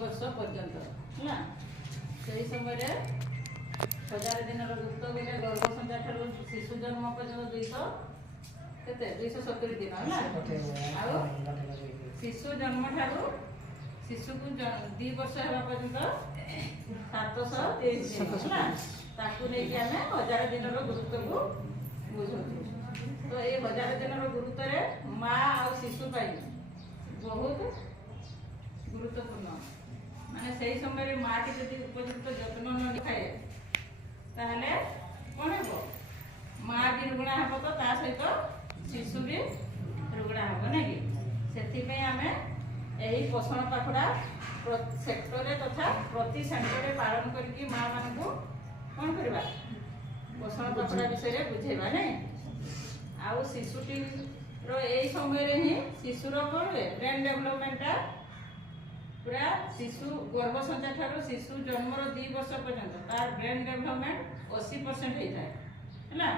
वर्ष पर्यंत है से समय 1000 दिन गुप्त बोले गर्भसंख्या ठार शिशु जन्म पर्यंत 270 दिन है शिशु जन्म ठार शिशु को 2 वर्ष है पर्यंत 730 दिन है ताकू नहीं आम 1000 दिन गुरुत्व को बुझे। तो ये 1000 दिन गुरुत्व रे माँ और शिशु बहुत गुरुत्वपूर्ण माने से समय माँ की जब उपयुक्त जत्न न खाए ताहले कौन हे माँ भी रुग्णा हे तो ता सहित शिशु भी रुग्णा हे ना कि से आम यही पोषण पाखुड़ा सेक्टर तथा प्रति सेक्टर पालन करके माँ मान को कौन करवा पोषण पाखुड़ा विषय बुझेबा नहीं आउ शिशुटी यही समय ही शिशुर कौन हुए ब्रेन डेवलपमेंटा पूरा शिशु गर्भसंख्या ठार शिशु जन्मर 2 वर्ष पर्यंत तार ब्रेन डेवलपमेंट 80% होता है ना।